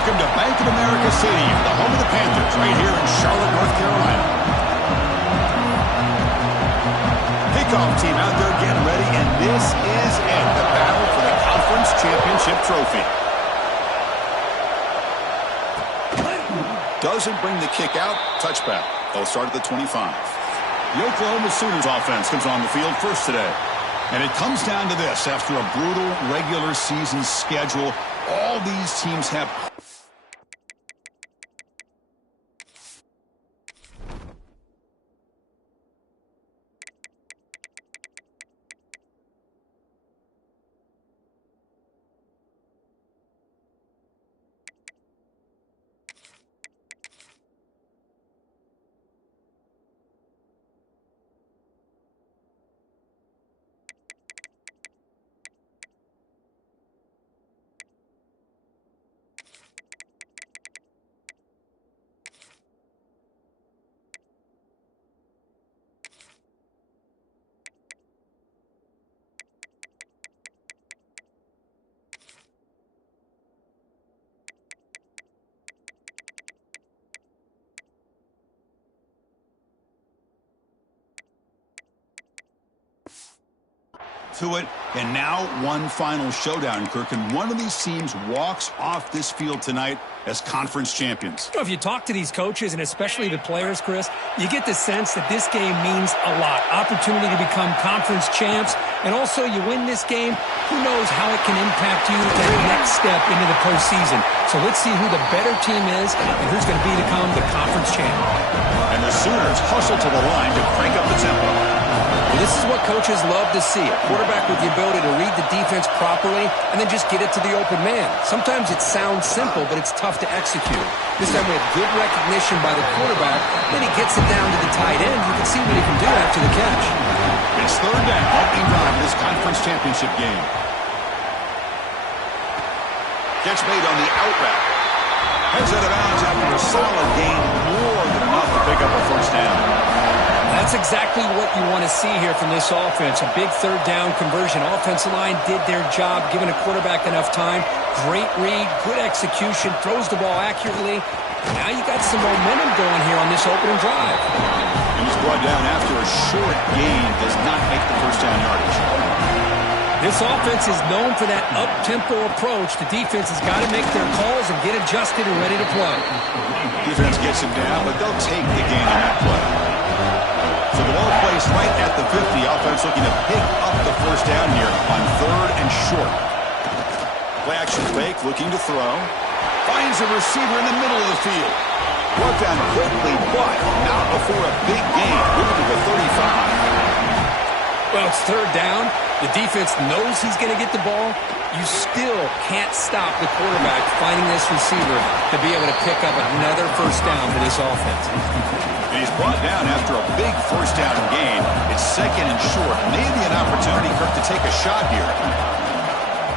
Welcome to Bank of America Stadium, the home of the Panthers, right here in Charlotte, North Carolina. Kickoff team out there getting ready, and this is it, the battle for the Conference Championship trophy. Doesn't bring the kick out, touchback. They'll start at the 25. The Oklahoma Sooners offense comes on the field first today. And it comes down to this. After a brutal regular season schedule, all these teams have... to it, and now one final showdown, Kirk, and one of these teams walks off this field tonight as conference champions. If you talk to these coaches, and especially the players, Chris, you get the sense that this game means a lot. Opportunity to become conference champs, and also you win this game, who knows how it can impact you to the next step into the postseason. So let's see who the better team is and who's going to become the conference champ. And the Sooners hustle to the line to crank up the tempo. Well, this is what coaches love to see. A quarterback with the ability to read the defense properly and then just get it to the open man. Sometimes it sounds simple, but it's tough to execute. This time we have good recognition by the quarterback. Then he gets it down to the tight end. You can see what he can do after the catch. It's third down, opening drive in this conference championship game. Catch made on the out route. Heads out of bounds after a solid gain, more than enough to pick up a first down. That's exactly what you want to see here from this offense. A big third down conversion. Offensive line did their job, giving a quarterback enough time. Great read, good execution, throws the ball accurately. Now you got some momentum going here on this opening drive. And he's brought down after a short gain, does not make the first down yardage. This offense is known for that up-tempo approach. The defense has got to make their calls and get adjusted and ready to play. Defense gets him down, but they'll take the gain on that play. So the ball placed right at the 50. Offense looking to pick up the first down here on third and short. Play action fake, looking to throw. Finds a receiver in the middle of the field. Brought down quickly, but not before a big gain. Moving to the 35. Well, it's third down. The defense knows he's going to get the ball. You still can't stop the quarterback finding this receiver to be able to pick up another first down for this offense. And he's brought down after a big first down gain. It's second and short. Maybe an opportunity, Kirk, to take a shot here.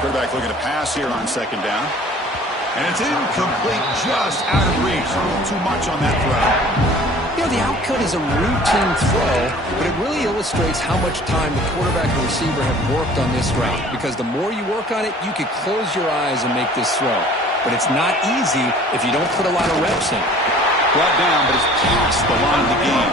Quarterback looking to pass here on second down. And it's incomplete, just out of reach. A little too much on that throw. You know, the outcut is a routine throw, but it really illustrates how much time the quarterback and receiver have worked on this route. Because the more you work on it, you could close your eyes and make this throw. But it's not easy if you don't put a lot of reps in. Brought down, but it's past the line of the game.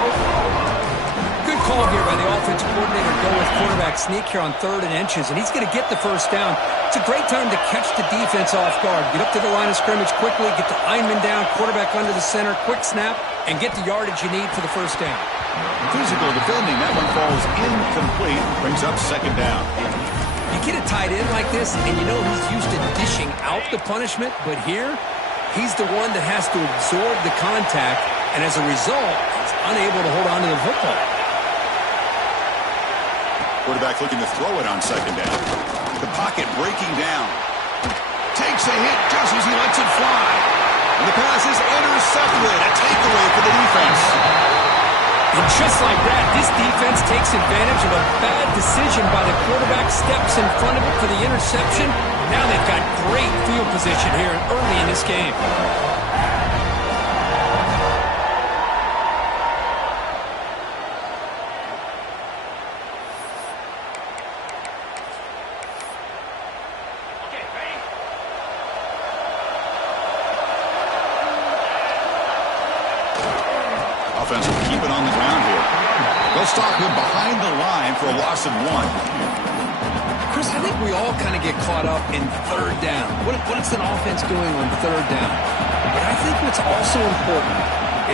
Good call here by the offensive coordinator. Go with quarterback sneak here on third and inches, and he's going to get the first down. It's a great time to catch the defense off guard. Get up to the line of scrimmage quickly, get the lineman down, quarterback under the center, quick snap, and get the yardage you need for the first down. Physical defending. That one falls incomplete. Brings up second down. You get a tight end like this, and you know he's used to dishing out the punishment, but here, he's the one that has to absorb the contact, and as a result, he's unable to hold on to the football. Quarterback looking to throw it on second down. The pocket breaking down. Takes a hit just as he lets it fly. And the pass is intercepted. A takeaway for the defense. And just like that, this defense takes advantage of a bad decision by the quarterback, steps in front of it for the interception. Now they've got great field position here early in this game. offense will keep it on the ground here. They'll stop him behind the line for a loss of 1. Chris, I think we all kind of get caught up in third down. What is an offense doing on third down? But I think what's also important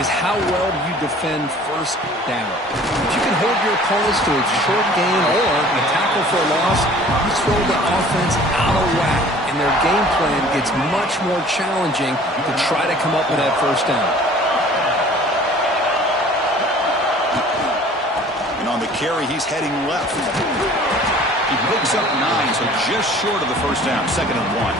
is how well you defend first down. If you can hold your opponents to a short gain or a tackle for a loss, you throw the offense out of whack, and their game plan gets much more challenging to try to come up with that first down. And on the carry, he's heading left. He picks up 9, so just short of the first down, 2nd and 1.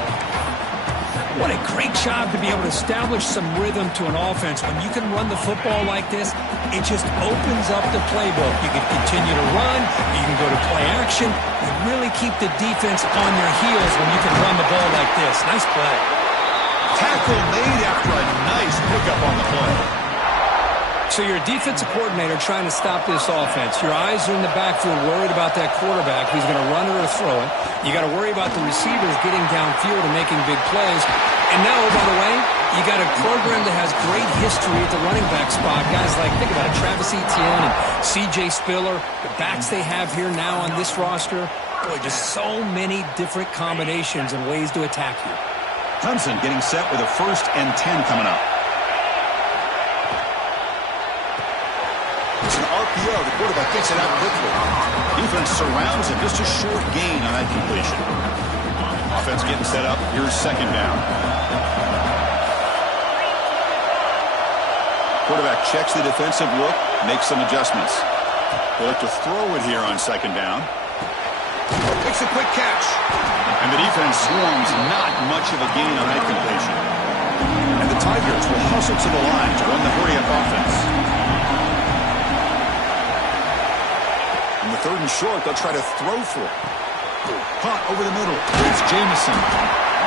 What a great job to be able to establish some rhythm to an offense. When you can run the football like this, it just opens up the playbook. You can continue to run. You can go to play action. You really keep the defense on their heels when you can run the ball like this. Nice play. Tackle made after a nice pickup on the play. So you're a defensive coordinator trying to stop this offense. Your eyes are in the backfield worried about that quarterback who's going to run it or throw it. You got to worry about the receivers getting downfield and making big plays. And now, oh, by the way, you got a program that has great history at the running back spot. Guys like, think about it, Travis Etienne and C.J. Spiller, the backs they have here now on this roster. Boy, just so many different combinations and ways to attack you. Clemson getting set with a 1st and 10 coming up. It's an RPO. The quarterback gets it out quickly. Defense surrounds him. Just a short gain on that completion. Offense getting set up. Here's 2nd down. Quarterback checks the defensive look, makes some adjustments. They look to throw it here on 2nd down. Makes a quick catch. And the defense swarms. Not much of a gain on that completion. And the Tigers will hustle to the line to run the hurry-up offense. On the 3rd and short, they'll try to throw for it. Caught over the middle. It's Jamison.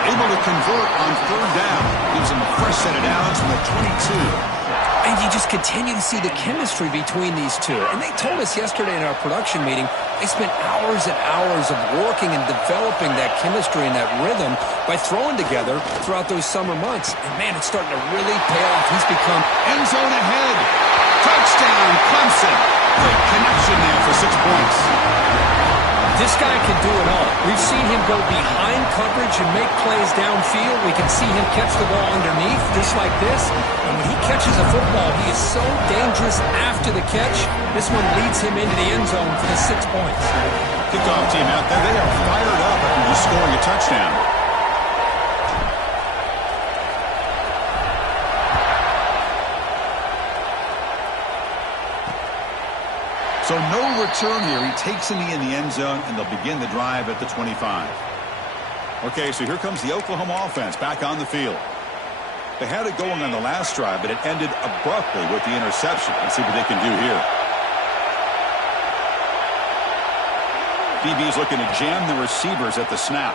Able to convert on 3rd down. Gives him a fresh set of downs from the 22. And you just continue to see the chemistry between these two. And they told us yesterday in our production meeting, they spent hours and hours of working and developing that chemistry and that rhythm by throwing together throughout those summer months. And, man, it's starting to really pay off. He's become end zone ahead. Touchdown, Clemson. Great connection there for 6 points. This guy can do it all. We've seen him go behind coverage and make plays downfield. We can see him catch the ball underneath just like this. And when he catches a football, he is so dangerous after the catch. This one leads him into the end zone for the 6 points. Kickoff team out there. They are fired up after scoring a touchdown. So no return here. He takes in the end zone, and they'll begin the drive at the 25. Okay, so here comes the Oklahoma offense back on the field. They had it going on the last drive, but it ended abruptly with the interception. Let's see what they can do here. DB's looking to jam the receivers at the snap.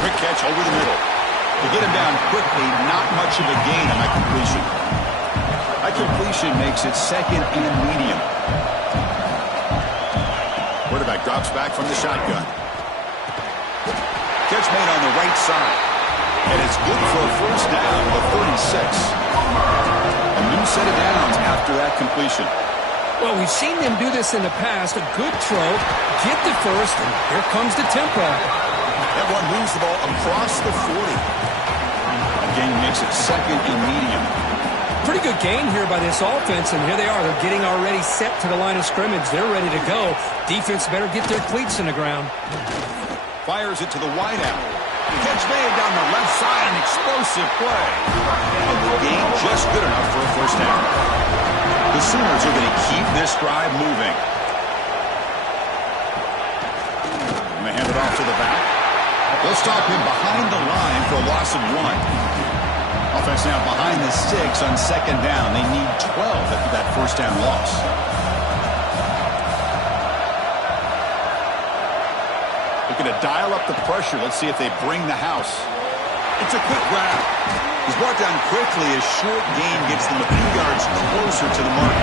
Quick catch over the middle. To get him down quickly, not much of a gain on that completion. That completion makes it 2nd and medium. Quarterback drops back from the shotgun. Catch made on the right side. And it's good for a 1st down with a 36. A new set of downs after that completion. Well, we've seen them do this in the past. A good throw, get the first, and here comes the tempo. That one moves the ball across the 40. That gain makes it 2nd and medium. Pretty good gain here by this offense, and here they are. They're getting already set to the line of scrimmage. They're ready to go. Defense better get their cleats in the ground. Fires it to the wideout. Catch made down the left side, an explosive play. And the gain just good enough for a 1st down. The Sooners are going to keep this drive moving. And they hand it off to the back. They'll stop him behind the line for a loss of 1. Offense now behind the 6 on 2nd down. They need 12 after that 1st down loss. Looking to dial up the pressure. Let's see if they bring the house. It's a quick grab. He's brought down quickly. A short gain gets them a few yards closer to the mark.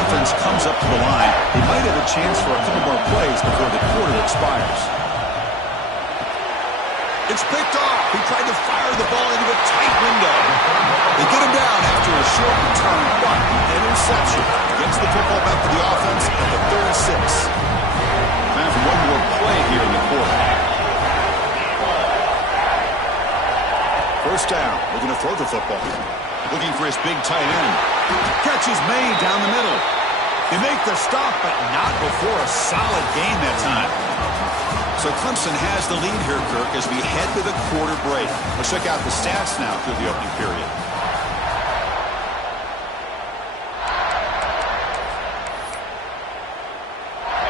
Offense comes up to the line. They might have a chance for a couple more plays before the quarter expires. It's picked off. He tried to fire the ball into a tight window. They get him down after a short return, but interception gets the football back to the offense at the 36. Time for one more play here in the quarter. First down, looking to throw the football. Looking for his big tight end. Catch is made down the middle. They make the stop, but not before a solid gain that time. So Clemson has the lead here, Kirk, as we head to the quarter break. Let's check out the stats now through the opening period.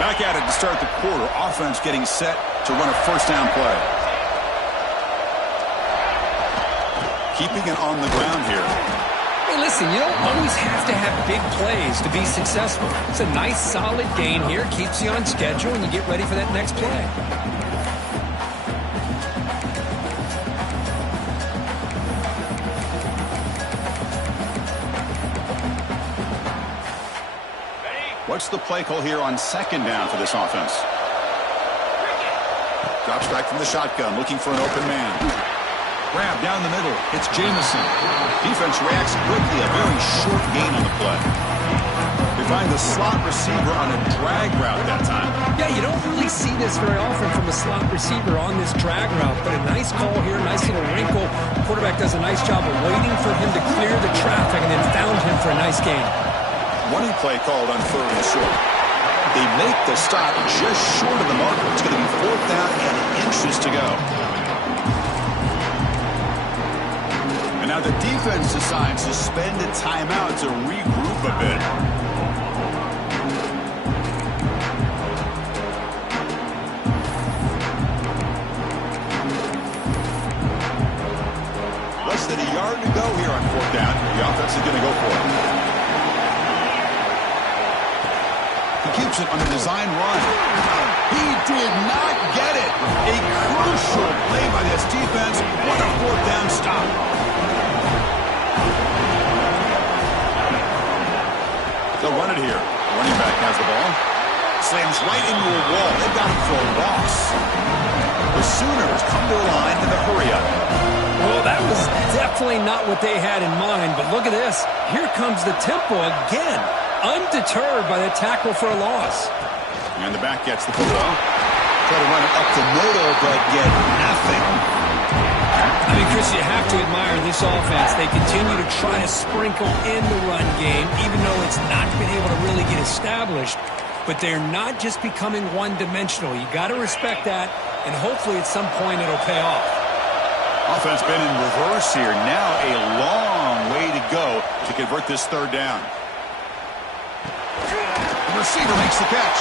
Back at it to start the quarter. Offense getting set to run a first down play. Keeping it on the ground here. Hey, listen, you don't always have to have big plays to be successful. It's a nice, solid gain here. Keeps you on schedule, and you get ready for that next play. What's the play call here on second down for this offense? Drops back from the shotgun, looking for an open man. Grab down the middle. It's Jamison. Defense reacts quickly. A very short gain on the play. They find the slot receiver on a drag route that time. Yeah, you don't really see this very often from a slot receiver on this drag route, but a nice call here, nice little wrinkle. The quarterback does a nice job of waiting for him to clear the traffic and then found him for a nice gain. Running play called on third and short. They make the stop just short of the marker. It's going to be fourth down and inches to go. And now the defense decides to spend a timeout to regroup a bit. Less than a yard to go here on fourth down. The offense is going to go for it. Keeps it on a design run. He did not get it. A crucial play by this defense. What a fourth down stop. They'll run it here. Running back has the ball. Slams right into a wall. They've got him for a loss. The Sooners come to the line in the hurry up. Well, that was definitely not what they had in mind, but look at this. Here comes the tempo again. Undeterred by the tackle for a loss. And the back gets the football. Try to run it up the middle, but get nothing. I mean, Chris, you have to admire this offense. They continue to try to sprinkle in the run game, even though it's not been able to really get established. But they're not just becoming one-dimensional. You got to respect that, and hopefully at some point it'll pay off. Offense been in reverse here. Now a long way to go to convert this third down. The receiver makes the catch.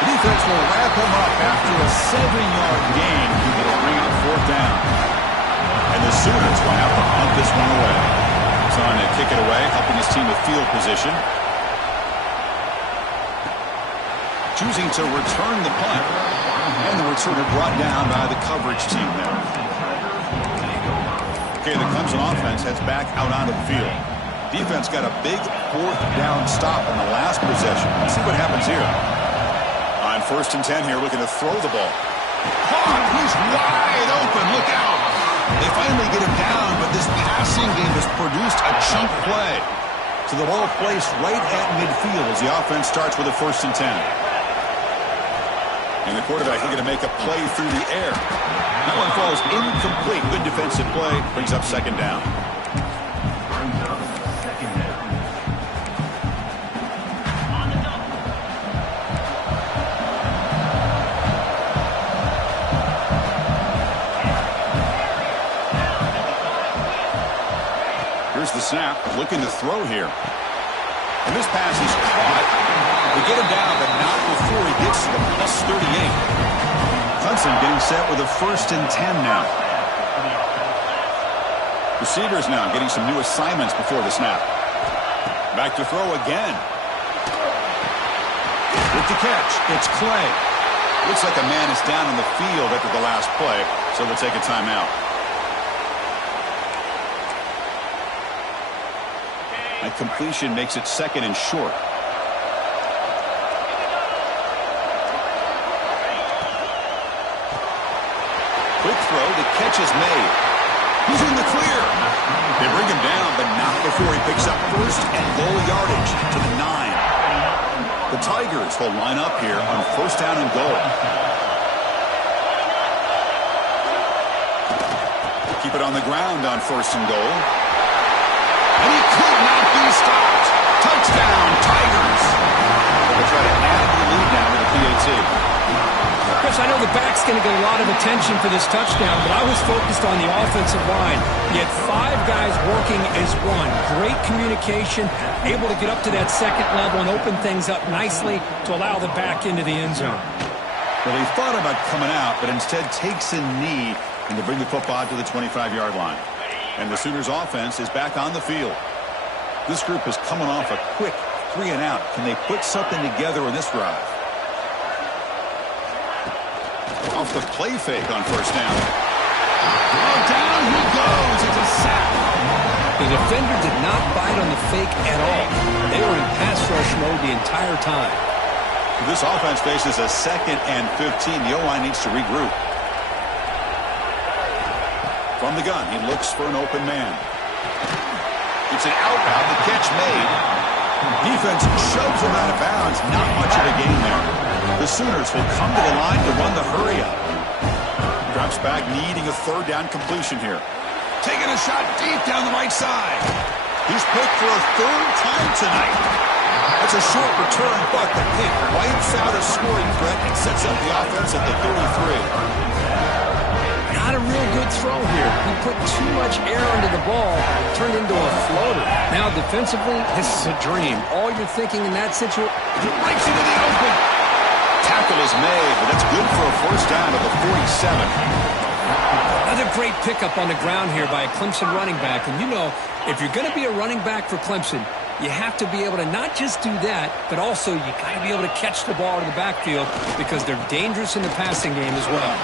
The defense will wrap him up after a 7-yard gain. It'll bring up fourth down. And the Sooners will have to hunt this one away. He's on to kick it away, helping his team with field position. Choosing to return the punt. And the returner brought down by the coverage team there. Okay, the Clemson offense heads back out onto the field. Defense got a big fourth down stop in the last possession. Let's see what happens here. On first and 10 here, looking to throw the ball. He's wide open. Look out. They finally get him down, but this passing game has produced a chunk play. So the ball placed right at midfield as the offense starts with a first and 10. And the quarterback looking to make a play through the air. That one falls incomplete. Good defensive play. Brings up second down. Here's the snap, looking to throw here. And this pass is caught. They get him down, but not before he gets to the plus 38. Clemson getting set with a first and 10 now. Receivers now getting some new assignments before the snap. Back to throw again. With the catch, it's Clay. Looks like a man is down in the field after the last play, so they'll take a timeout. That completion makes it second and short. Quick throw. The catch is made. He's in the clear. They bring him down, but not before he picks up first and goal yardage to the 9. The Tigers will line up here on first down and goal. Keep it on the ground on first and goal. And he could not be stopped. Touchdown, Tigers. They'll try to add the lead now to the PAT. Chris, I know the back's going to get a lot of attention for this touchdown, but I was focused on the offensive line. You had 5 guys working as one. Great communication, able to get up to that second level and open things up nicely to allow the back into the end zone. Well, he thought about coming out, but instead takes a knee and to bring the football to the 25-yard line. And the Sooners offense is back on the field. This group is coming off a quick 3 and out. Can they put something together in this drive? Off the play fake on first down. Oh, down he goes. It's a sack. The defender did not bite on the fake at all. They were in pass rush mode the entire time. This offense faces a 2nd and 15. The O-line needs to regroup. From the gun, he looks for an open man. It's an out route. The catch made. Defense shoves him out of bounds. Not much of a gain there. The Sooners will come to the line to run the hurry-up. Drops back, needing a 3rd down completion here. Taking a shot deep down the right side. He's picked for a 3rd time tonight. That's a short return, but the pick wipes out a scoring threat and sets up the offense at the 33. Not a real good throw here. He put too much air into the ball, turned into a floater. Now defensively, this is a dream. All you're thinking in that situation, he breaks into the open. Tackle is made, but that's good for a first down at the 47. Another great pickup on the ground here by a Clemson running back. And you know, if you're going to be a running back for Clemson, you have to be able to not just do that, but also you got to be able to catch the ball in the backfield because they're dangerous in the passing game as well.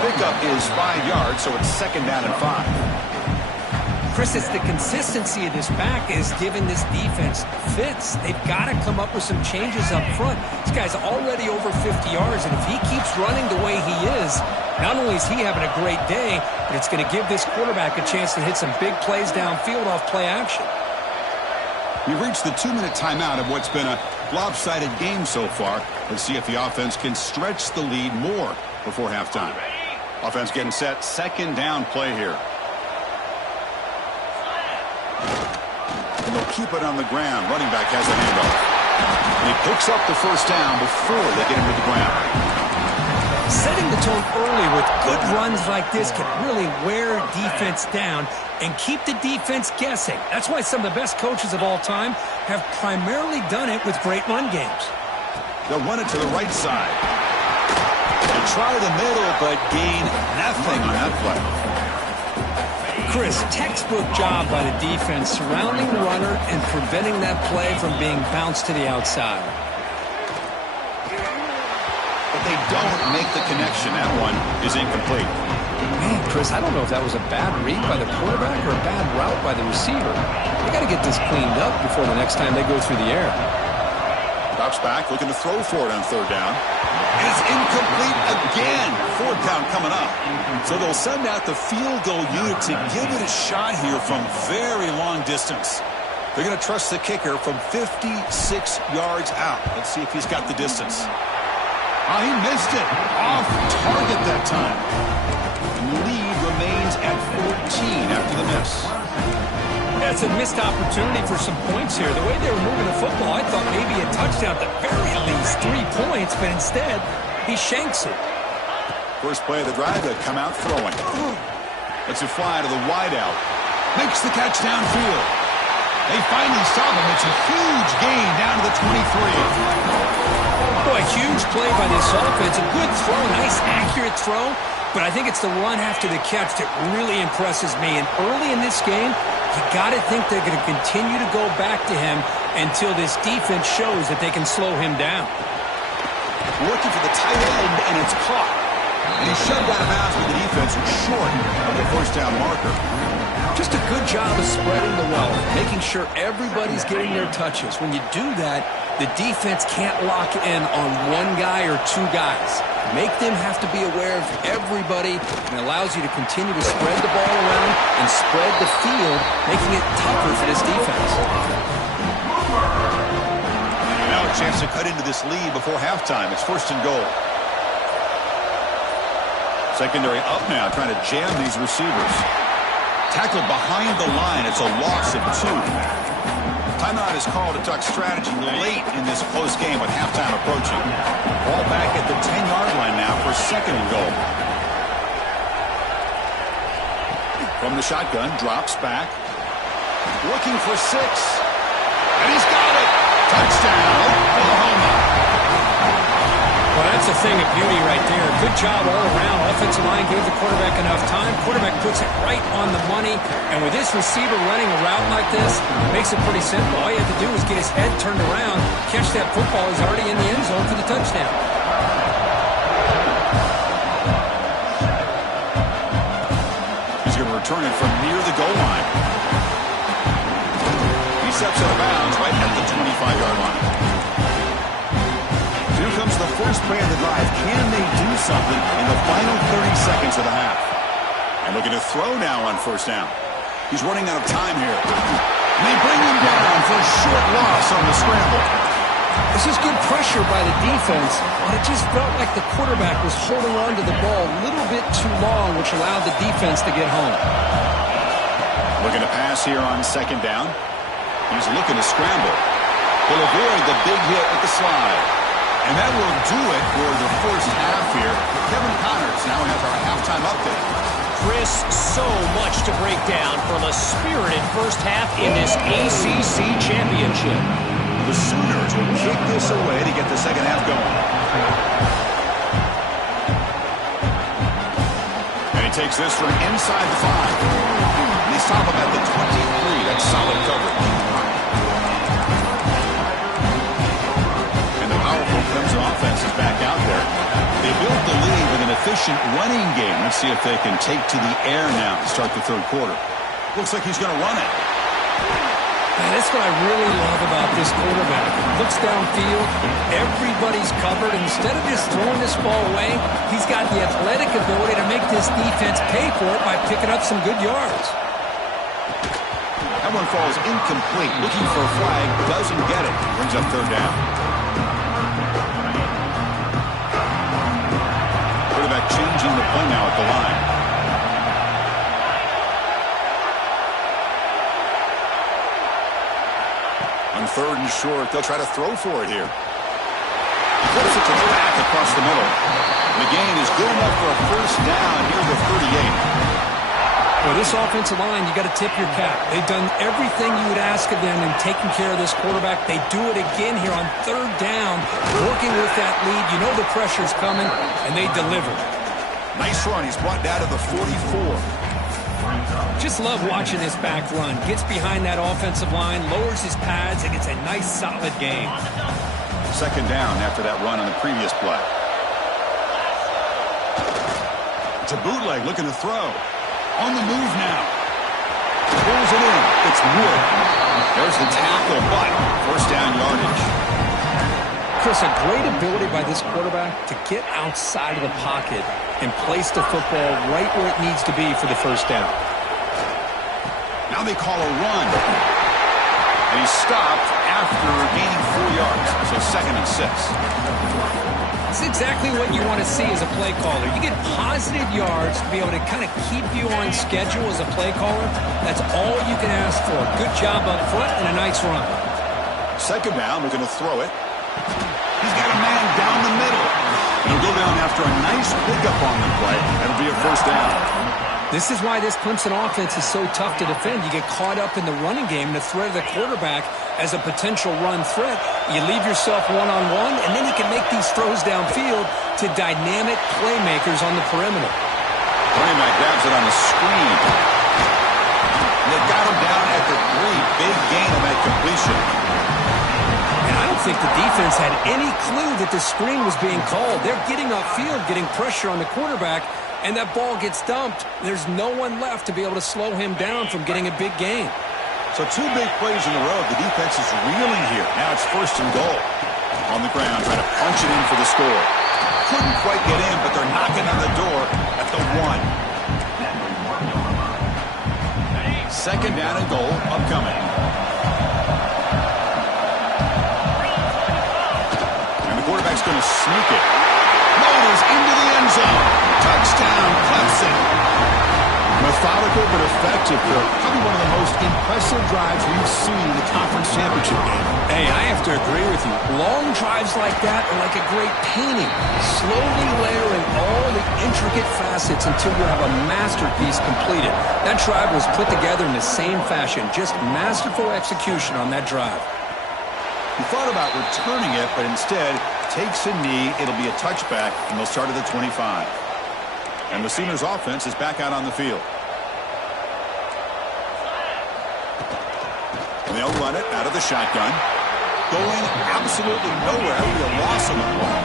Pickup is 5 yards, so it's 2nd down and 5. Chris, it's the consistency of this back is giving this defense fits. They've got to come up with some changes up front. This guy's already over 50 yards, and if he keeps running the way he is, not only is he having a great day, but it's going to give this quarterback a chance to hit some big plays downfield off play action. We've reached the 2-minute timeout of what's been a lopsided game so far. Let's see if the offense can stretch the lead more before halftime. Offense getting set. 2nd down play here. And they'll keep it on the ground. Running back has a handoff. And he picks up the first down before they get him to the ground. Setting the tone early with good runs like this can really wear defense down and keep the defense guessing. That's why some of the best coaches of all time have primarily done it with great run games. They'll run it to the right side. They try the middle, but gain nothing on that play. Chris, textbook job by the defense surrounding the runner and preventing that play from being bounced to the outside. But they don't make the connection. That one is incomplete. Man, Chris, I don't know if that was a bad read by the quarterback or a bad route by the receiver. They got to get this cleaned up before the next time they go through the air. Drops back, looking to throw for it on 3rd down. And it's incomplete again. 4th down coming up. So they'll send out the field goal unit to give it a shot here from very long distance. They're going to trust the kicker from 56 yards out. Let's see if he's got the distance. Oh, he missed it. Off target that time. And the lead remains at 14 after the miss. That's a missed opportunity for some points here. The way they were moving the football, I thought maybe a touchdown, at the very least 3 points, but instead, he shanks it. First play of the drive, they come out throwing. Lets it fly to the wideout. Makes the catch downfield. They finally stop him. It's a huge gain down to the 23. Boy, huge play by this offense. A good throw, nice accurate throw. But I think it's the run after the catch that really impresses me. And early in this game, you got to think they're going to continue to go back to him until this defense shows that they can slow him down. Looking for the tight end, and it's caught. And he's shoved out of bounds with the defense short of the first down marker. Just a good job of spreading the wealth, making sure everybody's getting their touches. When you do that, the defense can't lock in on one guy or two guys. Make them have to be aware of everybody, and it allows you to continue to spread the ball around and spread the field, making it tougher for this defense. Now a chance to cut into this lead before halftime. It's 1st and goal. Secondary up now, trying to jam these receivers. Tackled behind the line. It's a loss of 2. Timeout is called to talk strategy late in this close game with halftime approaching. Ball back at the 10-yard line now for 2nd and goal. From the shotgun, drops back. Looking for 6. And he's got it. Touchdown, Oklahoma. Well, that's a thing of beauty right there. Good job all around. Offensive line gave the quarterback enough time. Quarterback puts it right on the money. And with this receiver running a route like this, it makes it pretty simple. All you have to do is get his head turned around, catch that football. He's already in the end zone for the touchdown. He's going to return it from near the goal line. He steps out of bounds right at the 25-yard line. Here comes the first play of the drive. Can they do something in the final 30 seconds of the half? And looking to throw now on 1st down. He's running out of time here. And they bring him down for a short loss on the scramble. This is good pressure by the defense, but it just felt like the quarterback was holding on to the ball a little bit too long, which allowed the defense to get home. Looking to pass here on 2nd down. He's looking to scramble. He'll avoid the big hit with the slide. And that will do it for the first half here. Kevin Connors now has our halftime update. Chris, so much to break down from a spirited first half in this ACC championship. The Sooners will kick this away to get the second half going. And he takes this from inside the 5. And they stop him at the 23. That's solid coverage. Clemson offense is back out there. They built the lead with an efficient running game. Let's see if they can take to the air now to start the 3rd quarter. Looks like he's going to run it. Man, that's what I really love about this quarterback. Looks downfield, everybody's covered. Instead of just throwing this ball away, he's got the athletic ability to make this defense pay for it by picking up some good yards. That one falls incomplete. Looking for a flag, doesn't get it. Brings up 3rd down. Quarterback changing the play now at the line. On 3rd and short, they'll try to throw for it here. He puts it to the back across the middle. And the gain is good enough for a first down here with 38. Well, this offensive line, you got to tip your cap. They've done everything you would ask of them in taking care of this quarterback. They do it again here on 3rd down, working with that lead. You know the pressure's coming, and they deliver. Nice run. He's brought down to the 44. Just love watching this back run. Gets behind that offensive line, lowers his pads, and gets a nice, solid gain. 2nd down after that run on the previous play. It's a bootleg looking to throw. On the move now. Pulls it in. It's Wood. There's the tackle, but 1st down yardage. Chris, a great ability by this quarterback to get outside of the pocket and place the football right where it needs to be for the 1st down. Now they call a run. And he's stopped after gaining 4 yards. So 2nd and 6. It's exactly what you want to see as a play caller. You get positive yards to be able to kind of keep you on schedule as a play caller. That's all you can ask for. Good job up front and a nice run. 2nd down, we're going to throw it. He's got a man down the middle. And he'll go down after a nice pickup on the play. That'll be a 1st down. This is why this Clemson offense is so tough to defend. You get caught up in the running game, the threat of the quarterback as a potential run threat. You leave yourself one-on-one, and then you can make these throws downfield to dynamic playmakers on the perimeter. Running back grabs it on the screen. And they got him down at the 3. Big gain on that completion. And I don't think the defense had any clue that the screen was being called. They're getting upfield, getting pressure on the quarterback, and that ball gets dumped. There's no one left to be able to slow him down from getting a big gain. So 2 big plays in a row. The defense is reeling here. Now it's 1st and goal. On the ground, trying to punch it in for the score. Couldn't quite get in, but they're knocking on the door at the 1. 2nd down and goal upcoming. And the quarterback's going to sneak it. Motors into the end zone. Touchdown, Clemson. Methodical but effective, Kirk. Probably one of the most impressive drives we've seen in the conference championship game. Hey, I have to agree with you. Long drives like that are like a great painting. Slowly layering all the intricate facets until you have a masterpiece completed. That drive was put together in the same fashion. Just masterful execution on that drive. He thought about returning it, but instead takes a knee. It'll be a touchback, and they'll start at the 25. And the Sooners offense is back out on the field. And they'll run it out of the shotgun. Going absolutely nowhere. That would be a loss on the play.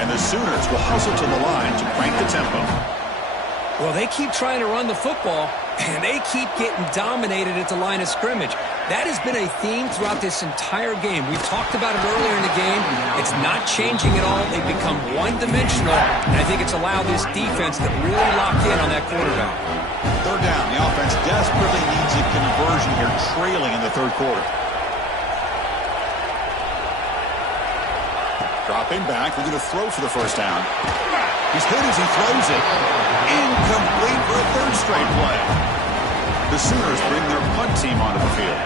And the Sooners will hustle to the line to crank the tempo. Well, they keep trying to run the football, and they keep getting dominated at the line of scrimmage. That has been a theme throughout this entire game. We talked about it earlier in the game. It's not changing at all. They've become one-dimensional, and I think it's allowed this defense to really lock in on that quarterback. 3rd down. The offense desperately needs a conversion here, trailing in the 3rd quarter. Dropping back, looking to throw for the 1st down. He's hit as he throws it. Incomplete for a 3rd straight play. The Sooners bring their punt team onto the field.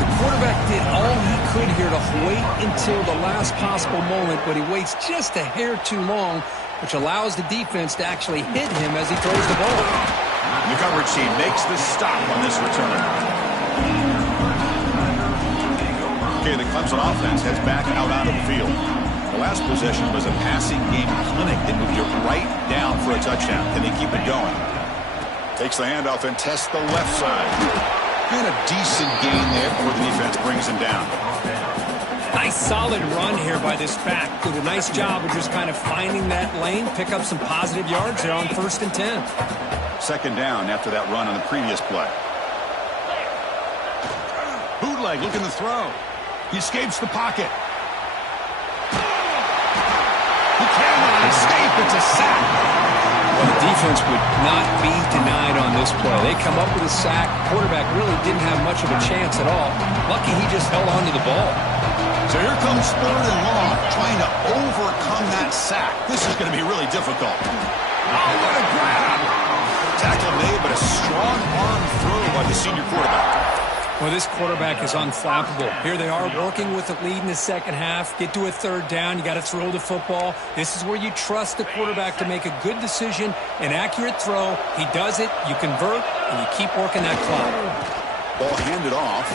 The quarterback did all he could here to wait until the last possible moment, but he waits just a hair too long, which allows the defense to actually hit him as he throws the ball. And the coverage team makes the stop on this return. Okay, the Clemson offense heads back out onto the field. The last possession was a passing game clinic that moved you right down for a touchdown. Can they keep it going? Takes the handoff and tests the left side. And a decent gain there before the defense brings him down. Nice solid run here by this back. Did a nice job of just kind of finding that lane, pick up some positive yards there on 1st and 10. 2nd down after that run on the previous play. Bootleg looking to throw. He escapes the pocket. He cannot escape. It's a sack. Well, the defense would not be denied on this play. They come up with a sack. Quarterback really didn't have much of a chance at all. Lucky he just held on to the ball. So here comes 3rd and long, trying to overcome that sack. This is going to be really difficult. Oh, what a grab! Tackle made, but a strong arm throw by the senior quarterback. Well, this quarterback is unflappable. Here they are working with the lead in the 2nd half. Get to a 3rd down. You got to throw the football. This is where you trust the quarterback to make a good decision, an accurate throw. He does it, you convert, and you keep working that clock. Ball handed off.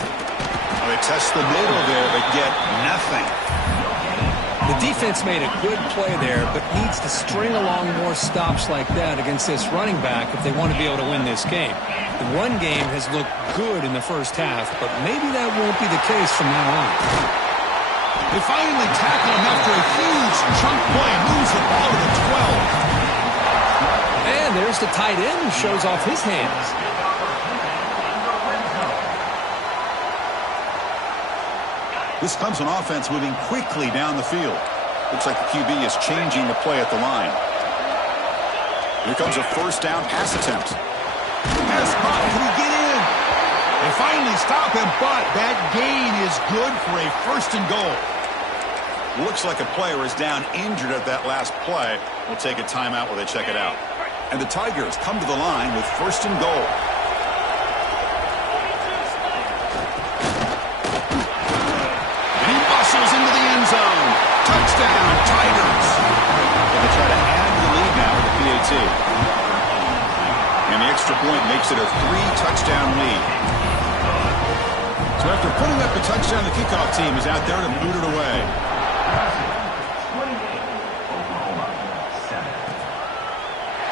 They test the middle there, but get nothing. The defense made a good play there, but needs to string along more stops like that against this running back if they want to be able to win this game. The run game has looked good in the 1st half, but maybe that won't be the case from now on. They finally tackle him after a huge chunk play. Moves the ball to the 12. And there's the tight end who shows off his hands. This Clemson offense moving quickly down the field. Looks like the QB is changing the play at the line. Here comes a 1st down pass attempt. Pass caught. Can he get in? They finally stop him, but that gain is good for a 1st and goal. Looks like a player is down injured at that last play. We'll take a timeout while they check it out. And the Tigers come to the line with 1st and goal. Into the end zone. Touchdown, Tigers. They try to add to the lead now with the PAT. And the extra point makes it a 3-touchdown lead. So after putting up the touchdown, the kickoff team is out there to boot it away.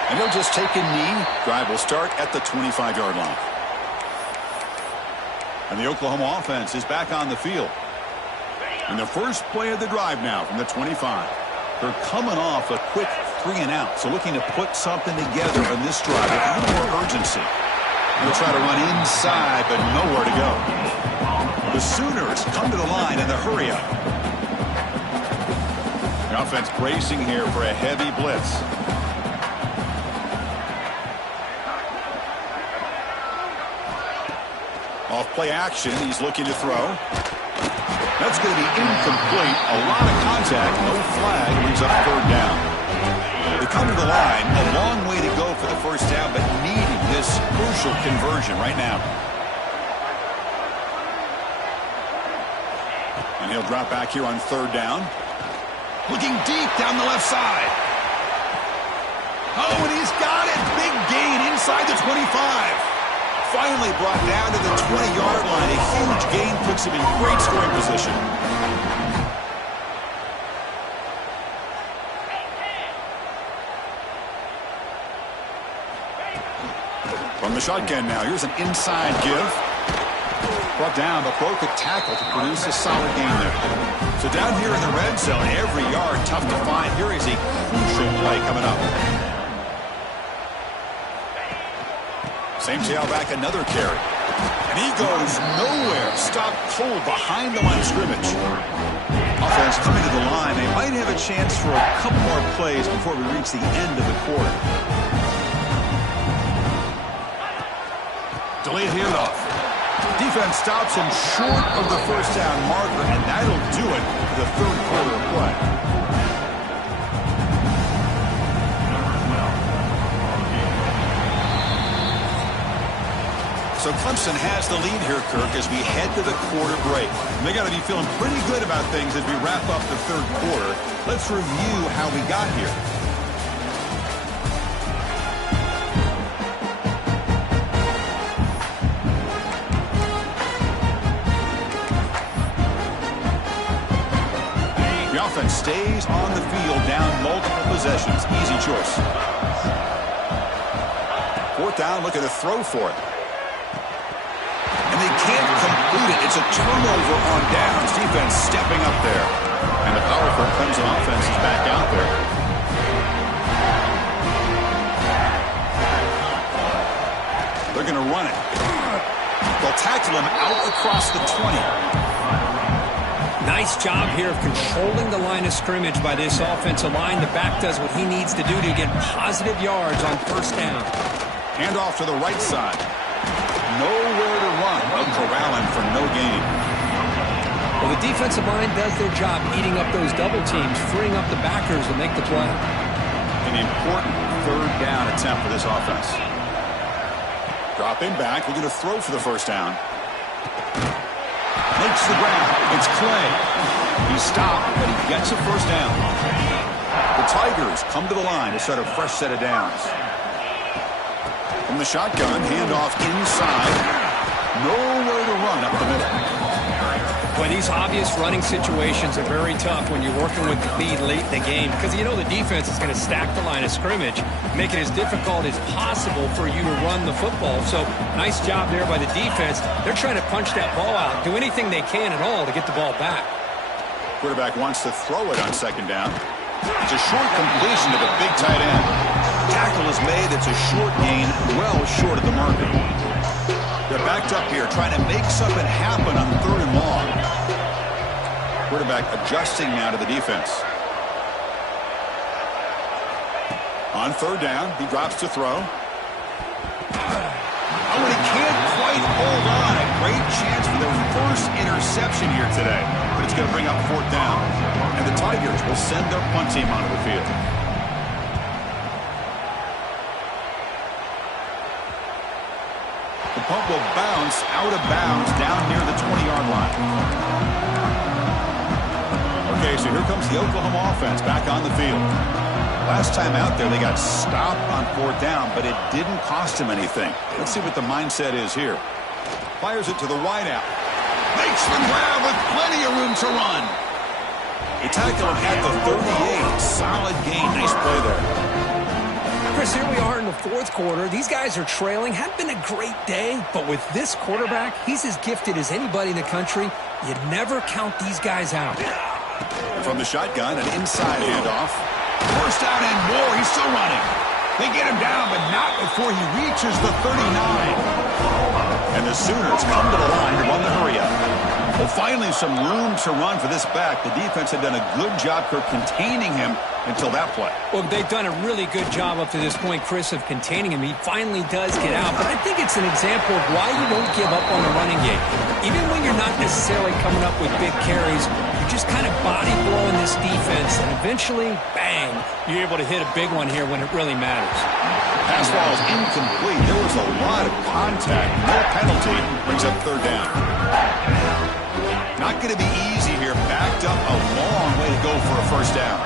And they'll just take a knee. Drive will start at the 25-yard line. And the Oklahoma offense is back on the field. And the first play of the drive now from the 25. They're coming off a quick 3-and-out, so looking to put something together on this drive with a little more urgency. They'll try to run inside, but nowhere to go. The Sooners come to the line in the hurry-up. The offense bracing here for a heavy blitz. Off play action, he's looking to throw. That's going to be incomplete. A lot of contact, no flag, brings up third down. They come to the line, a long way to go for the first down, but needing this crucial conversion right now. And he'll drop back here on third down. Looking deep down the left side. Oh, and he's got it. Big gain inside the 25. Finally brought down to the 20-yard line. A huge gain puts him in great scoring position. From the shotgun now, here's an inside give. Brought down, but broke a tackle to produce a solid gain there. So down here in the red zone, every yard tough to find. Here is a crucial play coming up. Same tailback, another carry. And he goes nowhere. Stopped cold behind the line of scrimmage. Offense coming to the line. They might have a chance for a couple more plays before we reach the end of the quarter. Delayed handoff. Defense stops him short of the first down marker, and that'll do it for the third quarter of play. So Clemson has the lead here, Kirk, as we head to the quarter break. And they got to be feeling pretty good about things as we wrap up the third quarter. Let's review how we got here. The offense stays on the field down multiple possessions. Easy choice. Fourth down, looking to throw for it. They can't complete it. It's a turnover on downs. Defense stepping up there. And the powerful Clemson offense is back out there. They're going to run it. They'll tackle him out across the 20. Nice job here of controlling the line of scrimmage by this offensive line. The back does what he needs to do to get positive yards on first down. Hand off to the right side. Nowhere to run. A corralling for no gain. Well, the defensive line does their job eating up those double teams, freeing up the backers to make the play. An important third down attempt for this offense. Dropping back. We're going to throw for the first down. Makes the ground. It's Clay. He stopped, but he gets a first down. The Tigers come to the line to set a fresh set of downs. From the shotgun, handoff inside. Nowhere to run up the middle. Well, these obvious running situations are very tough when you're working with the lead late in the game because you know the defense is going to stack the line of scrimmage, make it as difficult as possible for you to run the football. So, nice job there by the defense. They're trying to punch that ball out, do anything they can at all to get the ball back. Quarterback wants to throw it on second down. It's a short completion to the big tight end. Tackle is made. It's a short gain, well short of the marker. They're backed up here, trying to make something happen on third and long. Quarterback adjusting now to the defense. On third down, he drops to throw. Oh, and he can't quite hold on. A great chance for their first interception here today. But it's going to bring up fourth down. And the Tigers will send their punt team onto the field. The punt will bounce out of bounds down near the 20-yard line. Okay, so here comes the Oklahoma offense back on the field. Last time out there, they got stopped on fourth down, but it didn't cost him anything. Let's see what the mindset is here. Fires it to the wideout. Makes the grab with plenty of room to run. They tackle him at the 38. Solid gain. Nice play there. Chris, here we are in the fourth quarter. These guys are trailing. Hadn't been a great day, but with this quarterback, he's as gifted as anybody in the country. You never count these guys out. From the shotgun, an inside handoff. First down and more. He's still running. They get him down, but not before he reaches the 39. And the Sooners come to the line to run the hurry-up. Well, finally some room to run for this back. The defense had done a good job for containing him until that play. Well, they've done a really good job up to this point, Chris, of containing him. He finally does get out, but I think it's an example of why you don't give up on the running game. Even when you're not necessarily coming up with big carries, you're just kind of body blowing this defense, and eventually, bang, you're able to hit a big one here when it really matters. Pass ball is incomplete. There was a lot of contact. No penalty. Brings up third down. Not going to be easy here. Backed up a long way to go for a first down.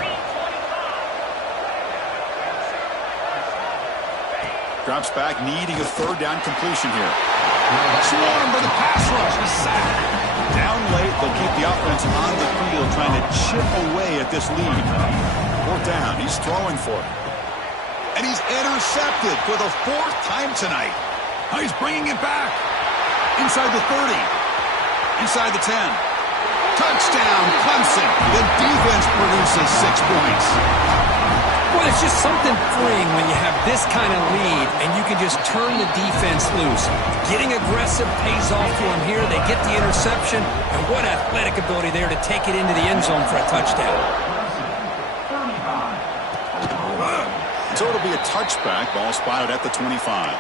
Drops back, needing a third down completion here. Swarm for the pass rush. The sack. Down late, they'll keep the offense on the field, trying to chip away at this lead. Fourth down. He's throwing for it. And he's intercepted for the fourth time tonight. Oh, he's bringing it back. Inside the 30. Inside the 10. Touchdown, Clemson. The defense produces 6 points. Well, it's just something freeing when you have this kind of lead and you can just turn the defense loose. Getting aggressive pays off for them here. They get the interception, and what athletic ability there to take it into the end zone for a touchdown. So it'll be a touchback. Ball spotted at the 25.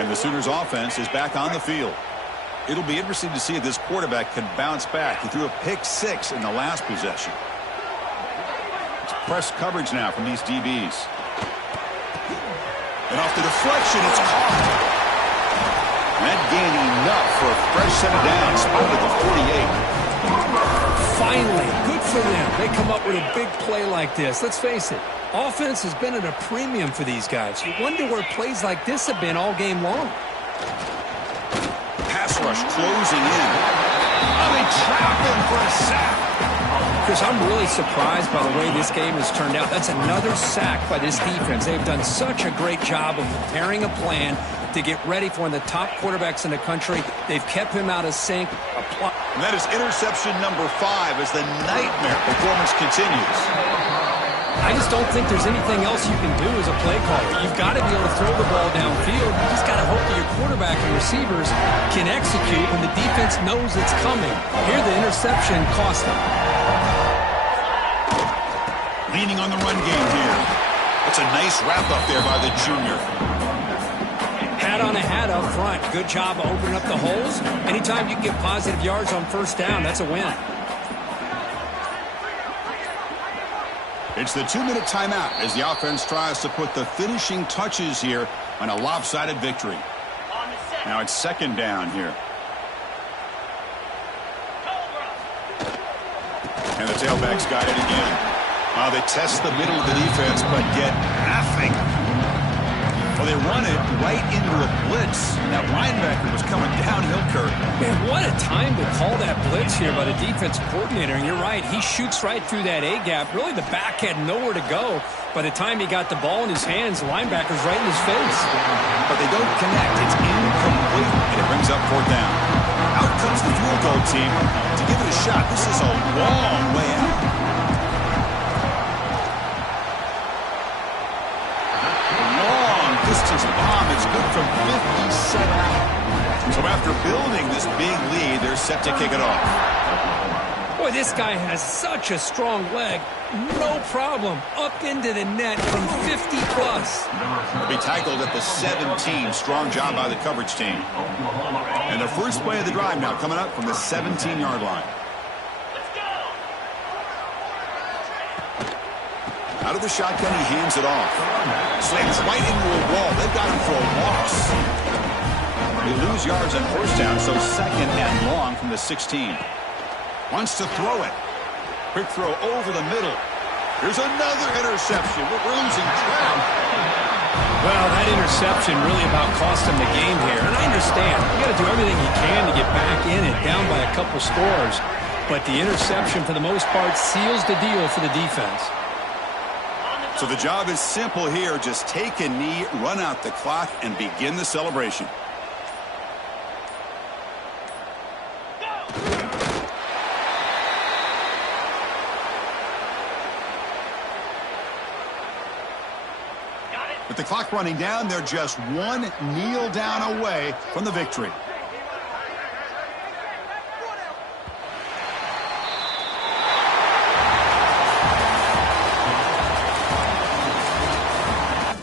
And the Sooners offense is back on the field. It'll be interesting to see if this quarterback can bounce back. He threw a pick 6 in the last possession. It's press coverage now from these DBs. And off the deflection, it's caught. That gained enough for a fresh set of downs. Spotted at the 48. Finally, good for them. They come up with a big play like this. Let's face it, offense has been at a premium for these guys. You wonder where plays like this have been all game long. Pass rush closing in. Oh, they trap him for a sack. Chris, I'm really surprised by the way this game has turned out. That's another sack by this defense. They've done such a great job of preparing a plan to get ready for one of the top quarterbacks in the country. They've kept him out of sync. And that is interception number 5 as the nightmare performance continues. I just don't think there's anything else you can do as a play caller. You've got to be able to throw the ball downfield. You just got to hope that your quarterback and receivers can execute when the defense knows it's coming. Here, the interception cost them. Leaning on the run game here. That's a nice wrap-up there by the junior. Hat on a hat up front. Good job of opening up the holes. Anytime you can get positive yards on first down, that's a win. It's the 2-minute timeout as the offense tries to put the finishing touches here on a lopsided victory. Now it's second down here. And the tailback's got it again. They test the middle of the defense, but get nothing. Well, they run it right into a blitz. That linebacker was coming downhill, Kurt. Man, what a time to call that blitz here by the defensive coordinator. And you're right, he shoots right through that A-gap. Really, the back had nowhere to go. By the time he got the ball in his hands, the linebacker's right in his face. But they don't connect. It's incomplete, and it brings up fourth down. Out comes the field goal team to give it a shot. This is a long way out. Distance bomb is good from 57 out. So after building this big lead, they're set to kick it off. Boy, this guy has such a strong leg. No problem. Up into the net from 50-plus. He'll be tackled at the 17. Strong job by the coverage team. And the first play of the drive now coming up from the 17-yard line. Out of the shotgun, he hands it off. Slams right into a wall. They've got him for a loss. They lose yards on first down, so second and long from the 16. Wants to throw it. Quick throw over the middle. There's another interception. We're losing track. Well, that interception really about cost him the game here. And I understand. You got to do everything you can to get back in it, down by a couple scores. But the interception, for the most part, seals the deal for the defense. So the job is simple here. Just take a knee, run out the clock, and begin the celebration. With the clock running down, they're just one kneel down away from the victory.